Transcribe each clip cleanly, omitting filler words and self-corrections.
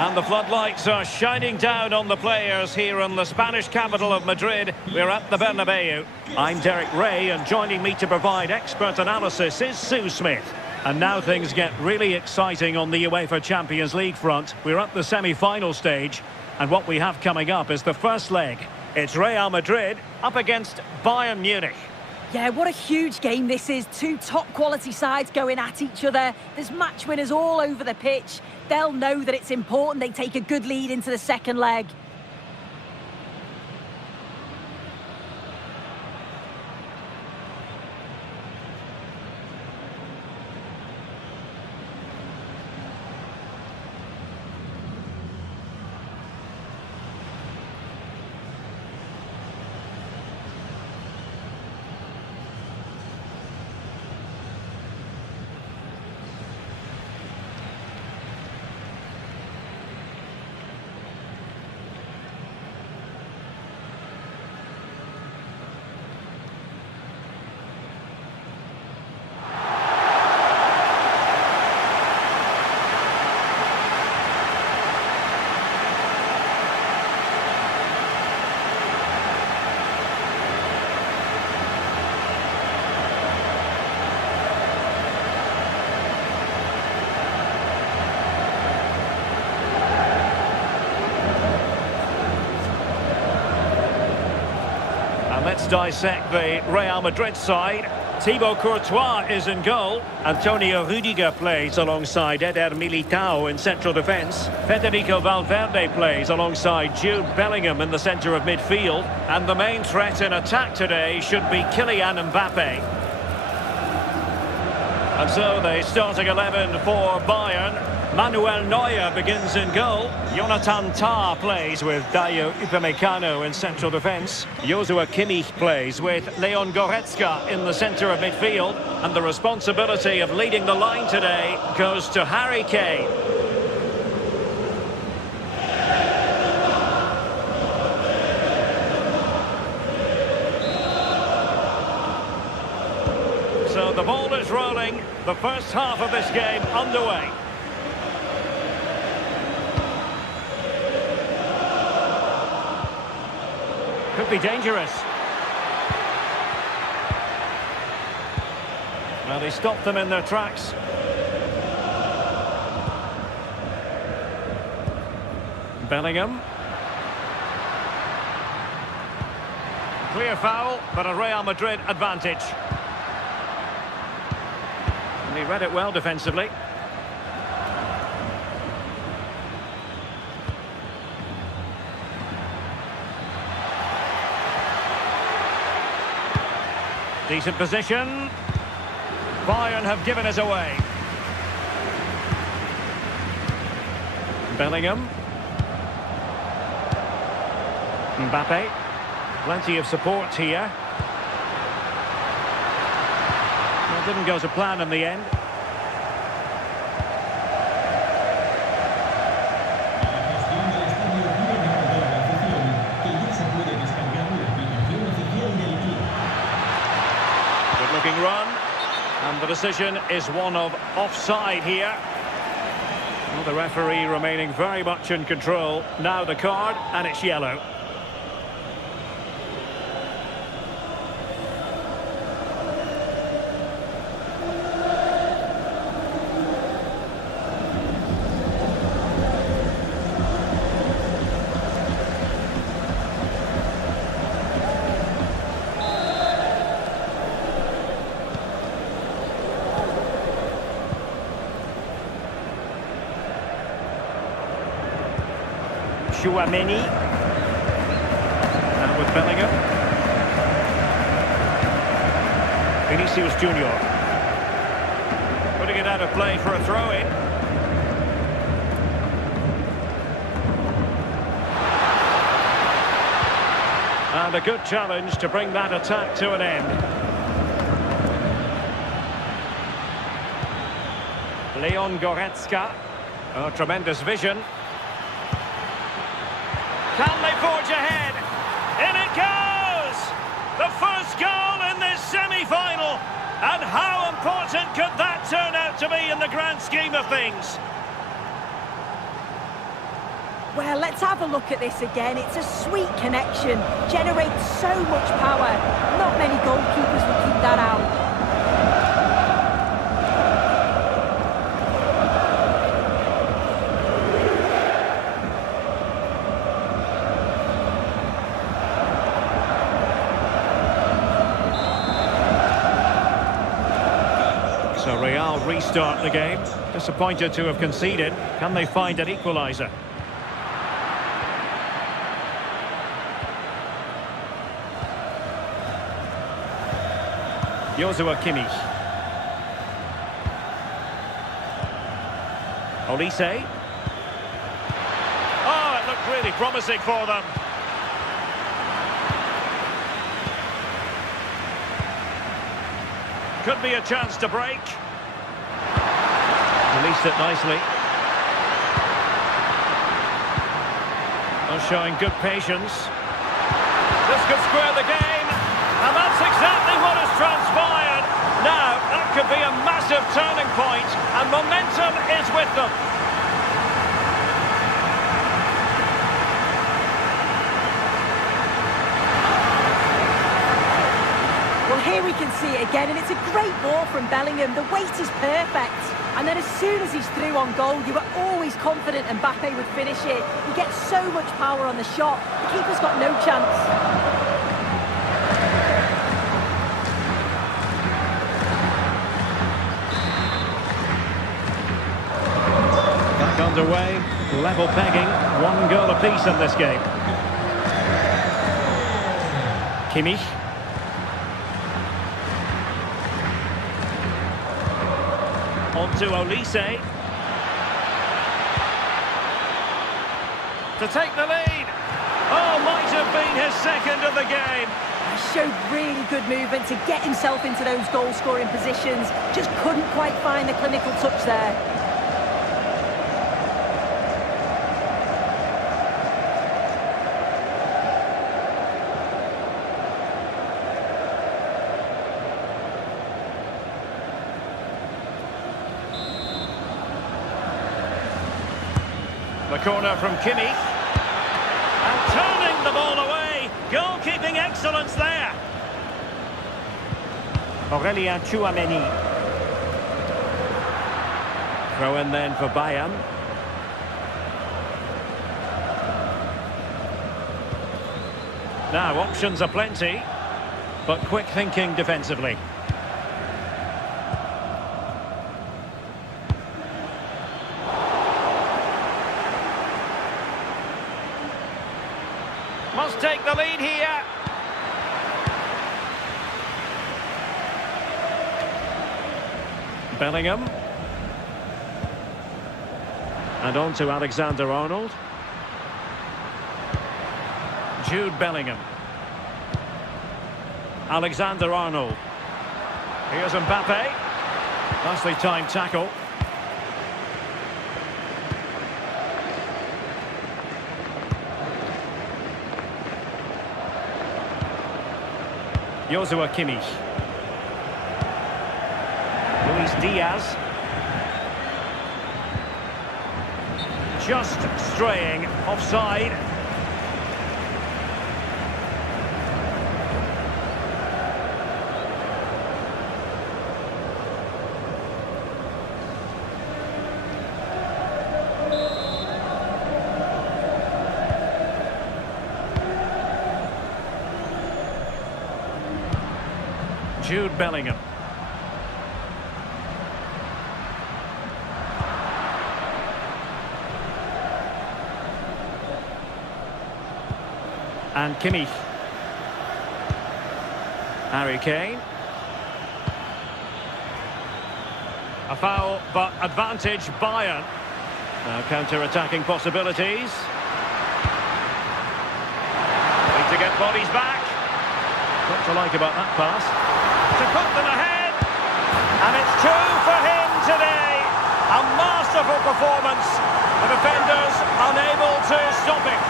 And the floodlights are shining down on the players here in the Spanish capital of Madrid. We're at the Bernabeu. I'm Derek Ray, and joining me to provide expert analysis is Sue Smith. And now things get really exciting on the UEFA Champions League front. We're at the semi-final stage, and what we have coming up is the first leg. It's Real Madrid up against Bayern Munich. Yeah, what a huge game this is. Two top-quality sides going at each other. There's match winners all over the pitch. They'll know that it's important they take a good lead into the second leg. Let's dissect the Real Madrid side. Thibaut Courtois is in goal. Antonio Rudiger plays alongside Eder Militao in central defence. Federico Valverde plays alongside Jude Bellingham in the centre of midfield. And the main threat in attack today should be Kylian Mbappe. And so the starting 11 for Bayern. Manuel Neuer begins in goal. Jonathan Tah plays with Dayo Upamecano in central defence. Joshua Kimmich plays with Leon Goretzka in the centre of midfield. And the responsibility of leading the line today goes to Harry Kane. So the ball is rolling. The first half of this game underway. Could be dangerous. Well, they stopped them in their tracks. Bellingham. Clear foul, but a Real Madrid advantage. And he read it well defensively. Decent position. Bayern have given us away. Bellingham. Mbappe. Plenty of support here. Well, didn't go to plan in the end. Looking run, and the decision is one of offside here. Well, the referee remaining very much in control. Now the card, and it's yellow. Chouameni. And with Bellingham. Vinicius Junior. Putting it out of play for a throw-in. And a good challenge to bring that attack to an end. Leon Goretzka. Oh, tremendous vision. Can they forge ahead? In it goes! The first goal in this semi-final. And how important could that turn out to be in the grand scheme of things? Well, let's have a look at this again. It's a sweet connection, generates so much power. Not many goalkeepers will keep that out. So Real restart the game. Disappointed to have conceded. Can they find an equaliser? Joshua Kimmich. Olise. Oh, it looked really promising for them. Could be a chance to break. Released it nicely. Oh, showing good patience. This could square the game. And that's exactly what has transpired. Now, that could be a massive turning point, and momentum is with them. Well, here we can see it again, and it's a great ball from Bellingham. The weight is perfect. And then as soon as he's through on goal, you were always confident Mbappe would finish it. He gets so much power on the shot. The keeper's got no chance. Underway, level pegging, 1 goal apiece in this game. Kimmich. On to Olise. To take the lead. Oh, might have been his second of the game. He showed really good movement to get himself into those goal-scoring positions. Just couldn't quite find the clinical touch there. The corner from Kimmich. And turning the ball away. Goalkeeping excellence there. Aurelien Tchouameni. Throw in then for Bayern. Now, options are plenty, but quick thinking defensively. Must take the lead here. Bellingham. And on to Alexander-Arnold. Jude Bellingham. Alexander-Arnold. Here's Mbappe. Nicely timed tackle. Joshua Kimmich. Luis Diaz. Just straying offside. Jude Bellingham. And Kimmich. Harry Kane. A foul, but advantage Bayern. Now counter-attacking possibilities. Need to get bodies back. What to like about that pass? To put them ahead. And it's 2 for him today. A masterful performance. The defenders unable to stop him.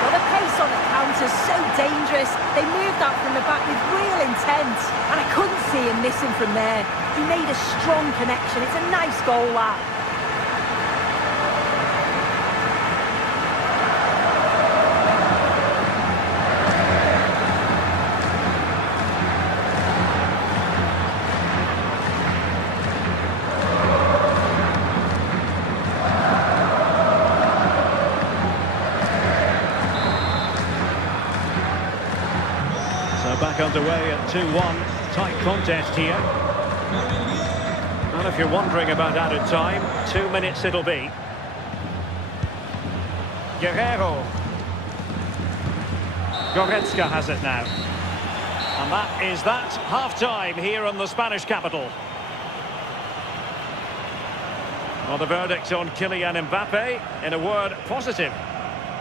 Well, the pace on the counter is so dangerous. dangerous. They moved that from the back with real intent, and I couldn't see him missing from there. He made a strong connection. It's a nice goal, that. Back underway at 2-1. Tight contest here. And if you're wondering about added time, 2 minutes it'll be. Guerrero. Goretzka has it now. And that is that. Half-time here in the Spanish capital. Well, the verdict on Kylian Mbappe, in a word, positive.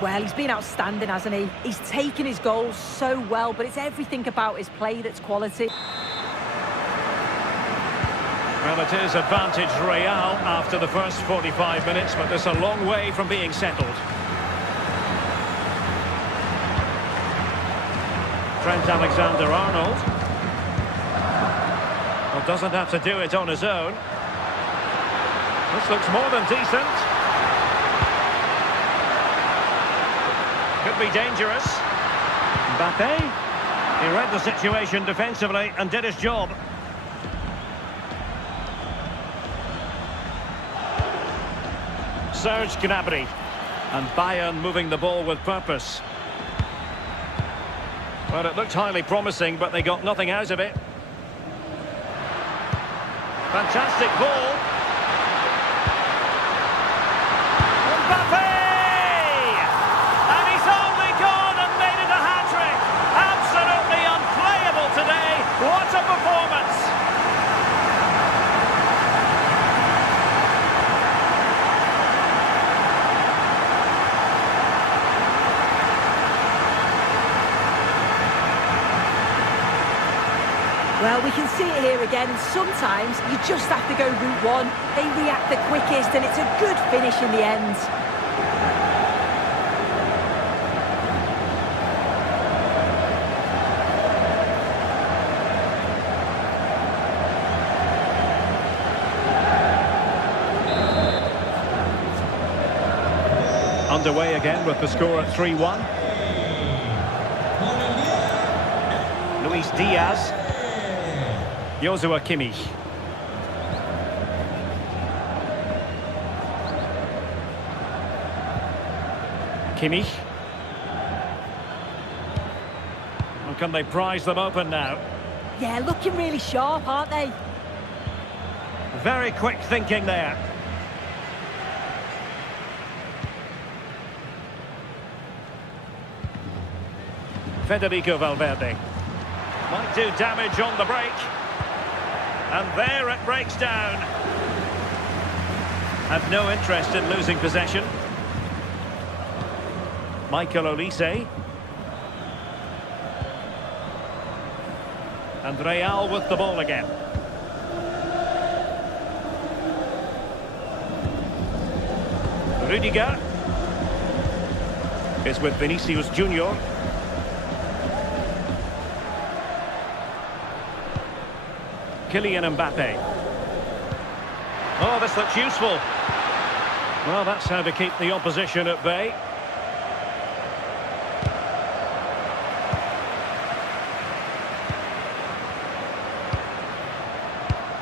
Well, he's been outstanding, hasn't he? He's taken his goals so well, but it's everything about his play that's quality. Well, it is advantage Real after the first 45 minutes, but there's a long way from being settled. Trent Alexander-Arnold. Well, doesn't have to do it on his own. This looks more than decent. Could be dangerous. Mbappe. He read the situation defensively and did his job. Serge Gnabry. And Bayern moving the ball with purpose. Well, it looked highly promising, but they got nothing out of it. Fantastic ball. Mbappe! What a performance! Well, we can see it here again, and sometimes you just have to go route one. They react the quickest, and it's a good finish in the end. Underway again with the score at 3-1. Luis Diaz. Joshua Kimmich. Kimmich. Well, can they prise them open now? Yeah, looking really sharp, aren't they? Very quick thinking there. Federico Valverde. Might do damage on the break. And there it breaks down. Have no interest in losing possession. Michael Olise. And Real with the ball again. Rudiger is with Vinicius Junior. Kylian Mbappe. Oh, this looks useful. Well, that's how to keep the opposition at bay.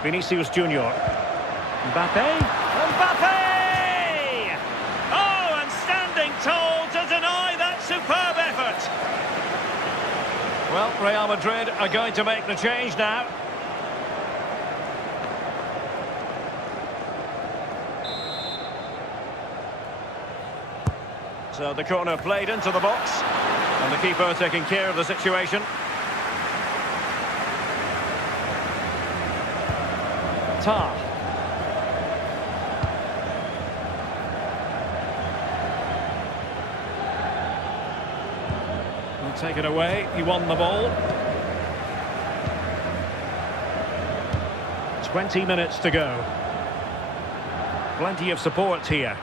Vinicius Junior. Mbappe. Mbappe! Oh, and standing tall to deny that superb effort. Well, Real Madrid are going to make the change now. So the corner played into the box, and the keeper taking care of the situation. Tar. He'll take it away. He won the ball. 20 minutes to go. Plenty of support here.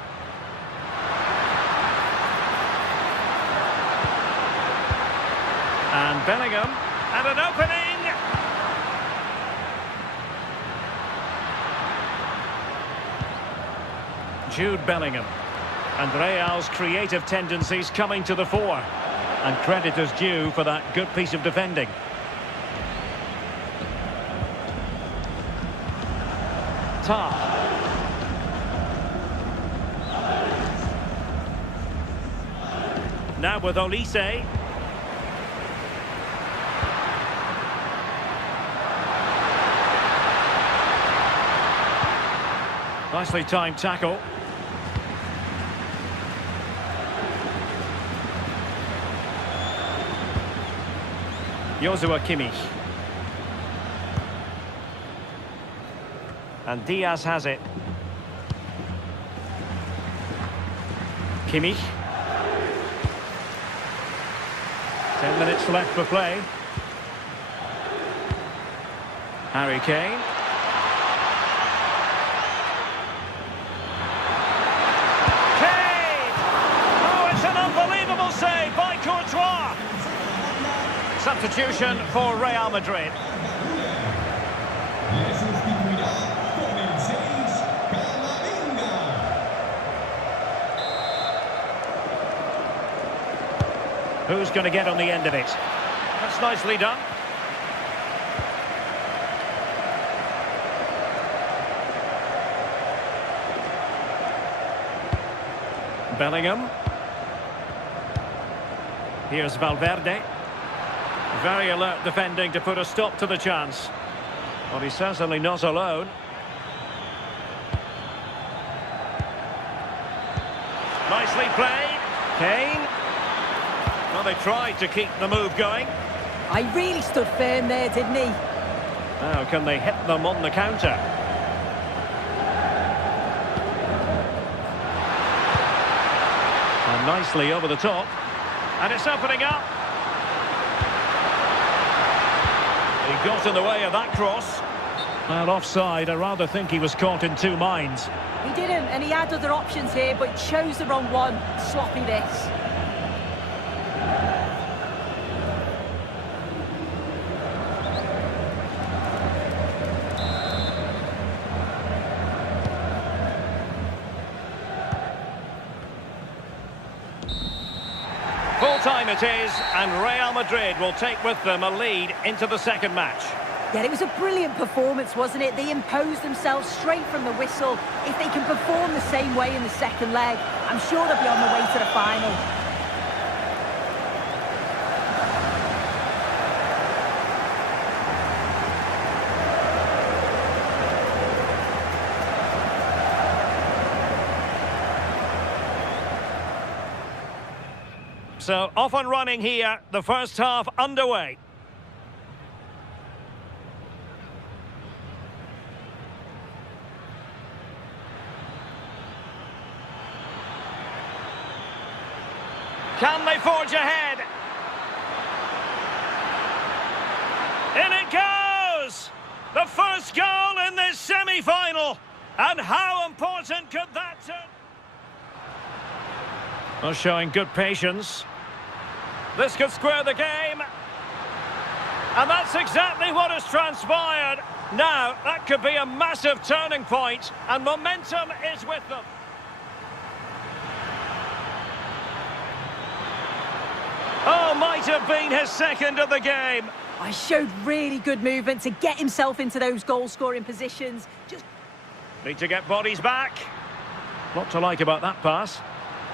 Bellingham, and an opening! Jude Bellingham. And Real's creative tendencies coming to the fore. And credit is due for that good piece of defending. Ta. Now with Olise. Nicely timed tackle. Joshua Kimmich. And Diaz has it. Kimmich. 10 minutes left for play. Harry Kane. Kane! Oh, it's an unbelievable save by Courtois. Substitution for Real Madrid. Who's going to get on the end of it? That's nicely done. Bellingham. Here's Valverde. Very alert defending to put a stop to the chance. Well, he's certainly not alone. Nicely played. Kane. Well, they tried to keep the move going. I really stood firm there, didn't he? Now, can they hit them on the counter? And nicely over the top. And it's opening up. He got in the way of that cross. Well, offside. I rather think he was caught in two minds. He didn't, and he had other options here, but chose the wrong one. Sloppy this. Full-time it is, and Real Madrid will take with them a lead into the second match. Yeah, it was a brilliant performance, wasn't it? They imposed themselves straight from the whistle. If they can perform the same way in the second leg, I'm sure they'll be on the way to the final. So, off and running here, the first half underway. Can they forge ahead? In it goes! The first goal in this semi-final. And how important could that turn? Well, showing good patience. This could square the game. And that's exactly what has transpired. Now, that could be a massive turning point, and momentum is with them. Oh, might have been his second of the game. I showed really good movement to get himself into those goal-scoring positions. Just need to get bodies back. Lot to like about that pass.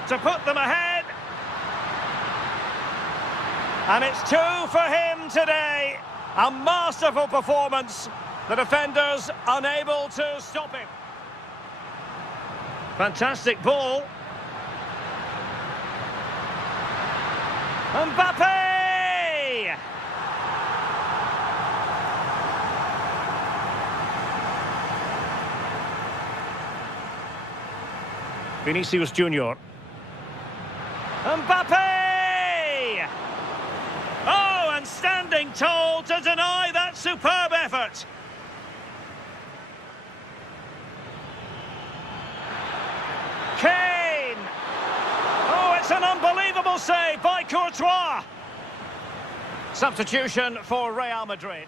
To put them ahead. And it's 2 for him today. A masterful performance. The defenders unable to stop him. Fantastic ball. Mbappe! Vinicius Junior. Mbappe! Oh, and standing tall to deny that superb effort. Kane! Oh, it's an unbelievable save by Courtois. Substitution for Real Madrid.